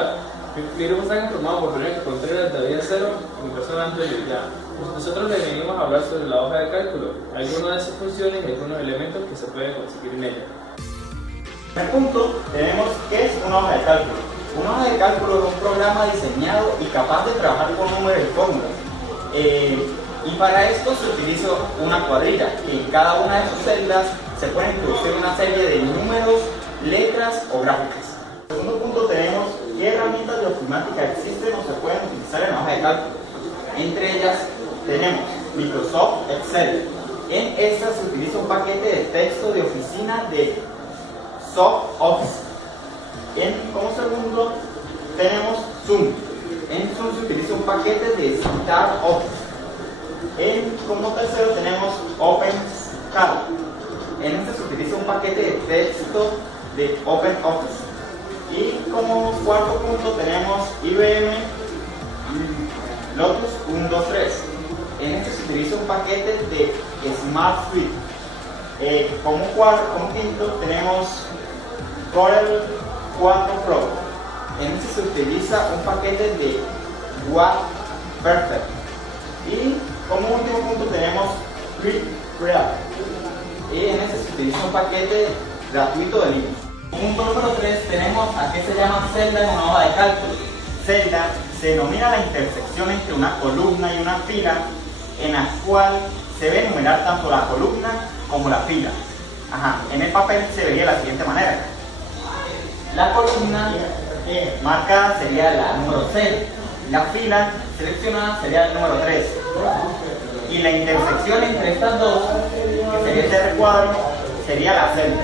lugar. Mi grupo está conformado por Verónica Contreras, David Acero y mi persona Antonio Villada. Nosotros le venimos a hablar sobre la hoja de cálculo, algunas de sus funciones y algunos elementos que se pueden conseguir en ella. En el punto tenemos qué es una hoja de cálculo. Una hoja de cálculo es un programa diseñado y capaz de trabajar con números y fórmulas. Y para esto se utiliza una cuadrilla, que en cada una de sus celdas se pueden introducir una serie de números, letras o gráficas. En el segundo punto tenemos qué herramientas de ofimática existen o se pueden utilizar en la hoja de cálculo. Entre ellas tenemos Microsoft Excel. En esta se utiliza un paquete de texto de oficina de SoftOffice. Como segundo tenemos Zoom. En Zoom se utiliza un paquete de StarOffice. Como tercero tenemos OpenSCAD. En este se utiliza un paquete de texto de OpenOffice. Y como cuarto punto tenemos IBM Lotus 123. En este se utiliza un paquete de Smart Suite. Como quinto tenemos Corel 4 Pro. En este se utiliza un paquete de Word Perfect. Y como último punto tenemos Create. Y en este se utiliza un paquete gratuito de Linux. Punto número 3 tenemos a qué se llama celda en una hoja de cálculo. Celda se denomina la intersección entre una columna y una fila en la cual se debe enumerar tanto la columna como la fila. En el papel se vería de la siguiente manera. La columna marcada sería la número 6, la fila seleccionada sería el número 3 y la intersección entre estas dos, que sería este recuadro, sería la celda.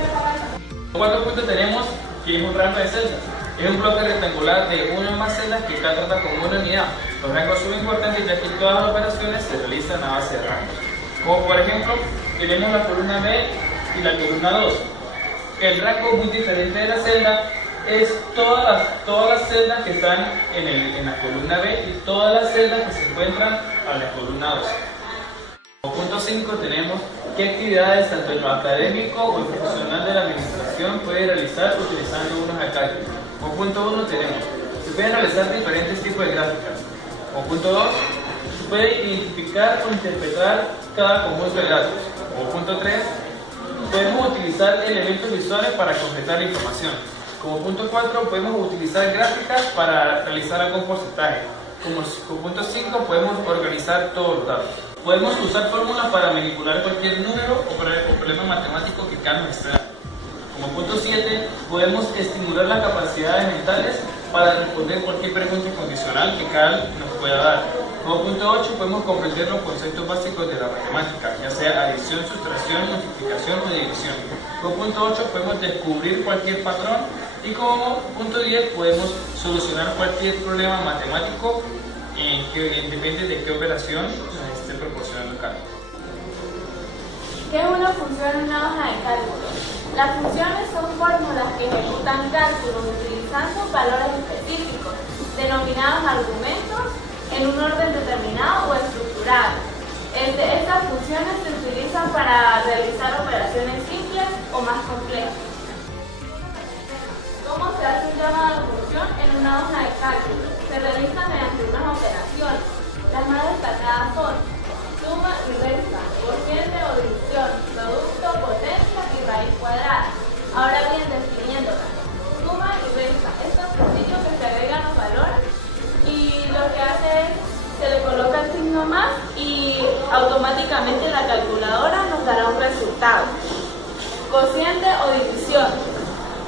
En cuarto punto tenemos que es un rango de celdas. Es un bloque rectangular de una o más celdas que cada trata como una unidad. Los rangos son importantes ya que todas las operaciones se realizan a base de rangos. Como por ejemplo, tenemos la columna B y la columna 2. El rango muy diferente de la celda es todas las celdas que están en la columna B y todas las celdas que se encuentran a la columna 2. Como punto 5 tenemos qué actividades tanto en lo académico o en profesional de la administración puede realizar utilizando unos de cálculo. Como punto 1 tenemos, se pueden realizar diferentes tipos de gráficas. Como punto 2, se puede identificar o interpretar cada conjunto de datos. Como punto 3, podemos utilizar elementos visuales para completar la información. Como punto 4, podemos utilizar gráficas para realizar algún porcentaje. Como punto 5, podemos organizar todos los datos. Podemos usar fórmulas para manipular cualquier número o para el problema matemático que cada nos extrae. Como punto 7, podemos estimular las capacidades mentales para responder cualquier pregunta condicional que CAL nos pueda dar. Como punto 8, podemos comprender los conceptos básicos de la matemática, ya sea adición, sustracción, multiplicación o división. Como punto 8, podemos descubrir cualquier patrón. Y como punto 10, podemos solucionar cualquier problema matemático que depende de qué operación nos esté proporcionando CAL. ¿Qué es una función en una hoja de cálculo? Las funciones son fórmulas que ejecutan cálculos utilizando valores específicos, denominados argumentos, en un orden determinado o estructurado. Estas funciones se utilizan para realizar operaciones simples o más complejas. ¿Cómo se hace un llamado de función en una hoja de cálculo? Se realiza mediante unas operaciones. Las más destacadas son suma y resta, cociente o división, producto, potencia y raíz cuadrada. Ahora bien, definiéndolas. Suma y resta es tan sencillo que se agregan los valores y lo que hace es se le coloca el signo más y automáticamente la calculadora nos dará un resultado. Cociente o división.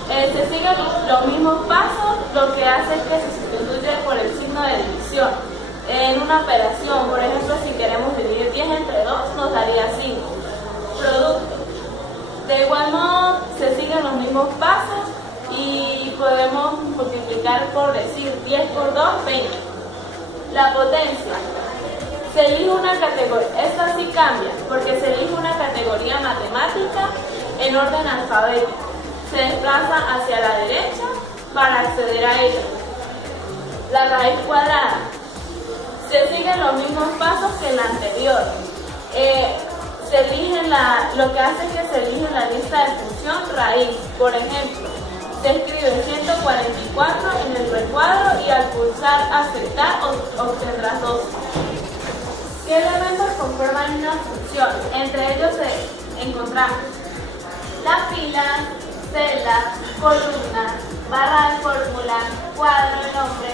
Se siguen los mismos pasos, lo que hace es que se sustituye por el signo de división. En una operación, por ejemplo, si queremos dividir 10 entre 2, nos daría 5. Producto. De igual modo, se siguen los mismos pasos y podemos multiplicar por decir 10 por 2, 20. La potencia. Se elige una categoría, esta sí cambia, porque se elige una categoría matemática en orden alfabético. Se desplaza hacia la derecha para acceder a ella. La raíz cuadrada. Se siguen los mismos pasos que en la anterior. Lo que hace es que se elige la lista de función raíz. Por ejemplo, se escribe 144 en el recuadro y al pulsar aceptar obtendrás 12. ¿Qué elementos conforman una función? Entre ellos encontramos las filas, celdas, columnas, barra de fórmula, cuadro de nombre,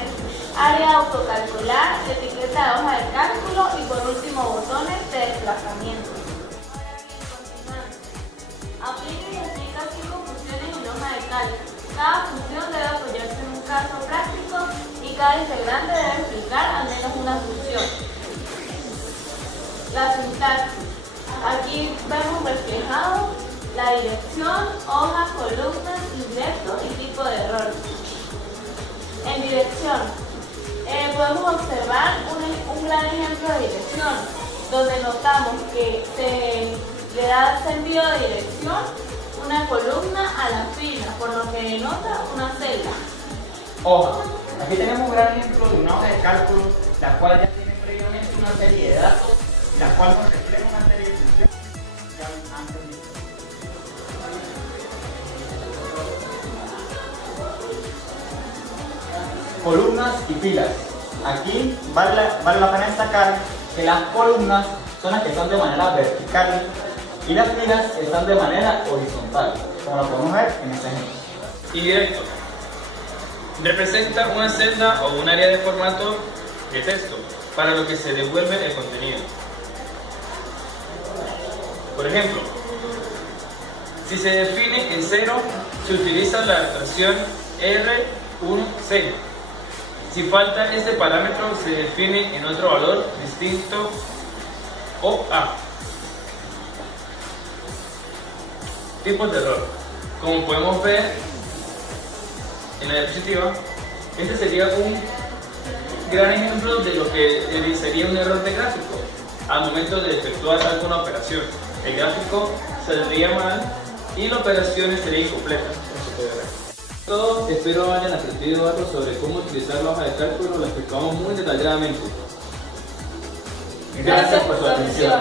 área autocalcular, etiqueta de hoja de cálculo y por último botones de desplazamiento. Aplica y explica 5 funciones en hoja de cálculo. Cada función debe apoyarse en un caso práctico y cada integrante debe explicar al menos una función. La sintaxis. Aquí vemos reflejado la dirección, hoja, columna, indexo y tipo de error. En dirección, podemos observar un gran ejemplo de dirección, donde notamos que se le da sentido de dirección una columna a la fila, por lo que denota una celda. Hoja. Aquí tenemos un gran ejemplo de una hoja de cálculo, la cual ya tiene previamente una serie de datos, la cual nos refleja una serie de funciones ya antes vistas. Columnas y filas. Aquí vale la pena destacar que las columnas son las que están de manera vertical y las filas están de manera horizontal, como lo podemos ver en este ejemplo. Indirecto. Representa una celda o un área de formato de texto para lo que se devuelve el contenido. Por ejemplo, si se define en 0, se utiliza la expresión R1C. Si falta este parámetro, se define en otro valor distinto o A. Tipos de error. Como podemos ver en la diapositiva, este sería un gran ejemplo de lo que sería un error de gráfico al momento de efectuar alguna operación. El gráfico saldría mal y la operación estaría incompleta. Todos, espero hayan aprendido algo sobre cómo utilizar la hoja de cálculo, lo explicamos muy detalladamente. Gracias por su atención.